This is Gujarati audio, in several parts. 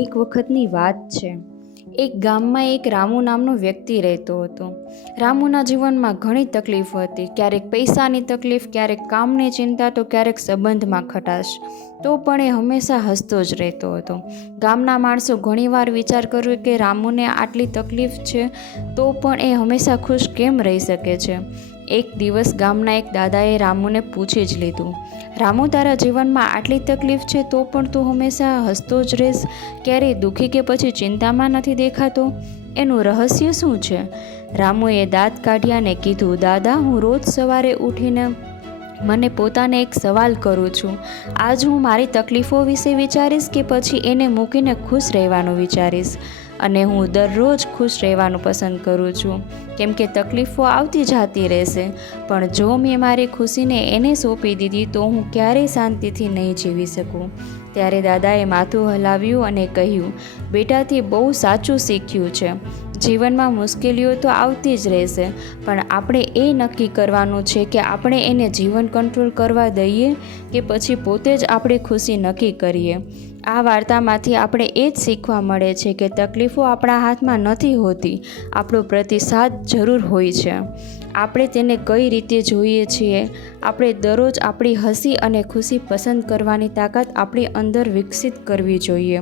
એક વખતની વાત છે. એક ગામમાં એક રામુ નામનો વ્યક્તિ રહેતો હતો. રામુના જીવનમાં ઘણી તકલીફો હતી. ક્યારેક પૈસાની તકલીફ, ક્યારેક કામની ચિંતા, તો ક્યારેક સંબંધમાં ખટાશ. તો પણ એ હંમેશા હસતો જ રહેતો હતો. ગામના માણસો ઘણીવાર વિચાર કર્યો કે રામુને આટલી તકલીફ છે તો પણ એ હંમેશા ખુશ કેમ રહી શકે છે. એક દિવસ ગામના એક દાદાએ રામુને પૂછી જ લીધું, રામુ, તારા જીવનમાં આટલી તકલીફ છે તો પણ તું હંમેશા હસતો જ રહેશ, ક્યારેય દુઃખી કે પછી ચિંતામાં નથી દેખાતો, એનું રહસ્ય શું છે? રામુએ દાંત કાઢ્યા ને કીધું, દાદા, હું રોજ સવારે ઉઠીને મને પોતાને એક સવાલ કરું છું, આજ હું મારી તકલીફો વિશે વિચારીશ કે પછી એને મૂકીને ખુશ રહેવાનું વિચારીશ? અને હું દરરોજ ખુશ રહેવાનું પસંદ કરું છું, કેમ કે તકલીફો આવતી જતી રહેશે, પણ જો મેં મારી ખુશીને એને સોંપી દીધી તો હું ક્યારેય શાંતિથી નહીં જીવી શકું. ત્યારે દાદાએ માથું હલાવ્યું અને કહ્યું, બેટા, તે બહુ સાચું શીખ્યું છે. જીવનમાં મુશ્કેલીઓ તો આવતી જ રહેશે, પણ આપણે એ નક્કી કરવાનું છે કે આપણે એને જીવન કંટ્રોલ કરવા દઈએ કે પછી પોતે જ આપણી ખુશી નક્કી કરીએ. આ વાર્તામાંથી આપણે એ જ શીખવા મળે છે કે તકલીફો આપણા હાથમાં નથી હોતી, આપણો પ્રતિસાદ જરૂર હોય છે. આપણે તેને કઈ રીતે જોઈએ છીએ. આપણે દરરોજ આપણી હસી અને ખુશી પસંદ કરવાની તાકાત આપણી અંદર વિકસિત કરવી જોઈએ.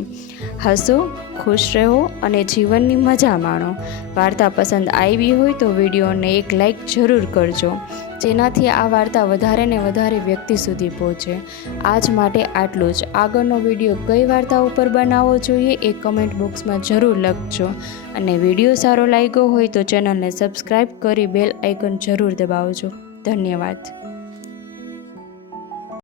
હસો, ખુશ રહો અને જીવનની મજા માણો. વાર્તા પસંદ આવી હોય તો વિડીયોને એક લાઈક જરૂર કરજો, જેનાથી આ વાર્તા વધારે ને વધારે વ્યક્તિ સુધી પહોંચે. આજ માટે આટલું જ. આગળનો વિડીયો કઈ વાર્તા ઉપર બનાવવો જોઈએ એ કમેન્ટ બોક્સમાં જરૂર લખજો. અને વિડીયો સારો લાગ્યો હોય તો ચેનલને સબસ્ક્રાઈબ કરી બેલ આઇકન જરૂર દબાવજો. ધન્યવાદ.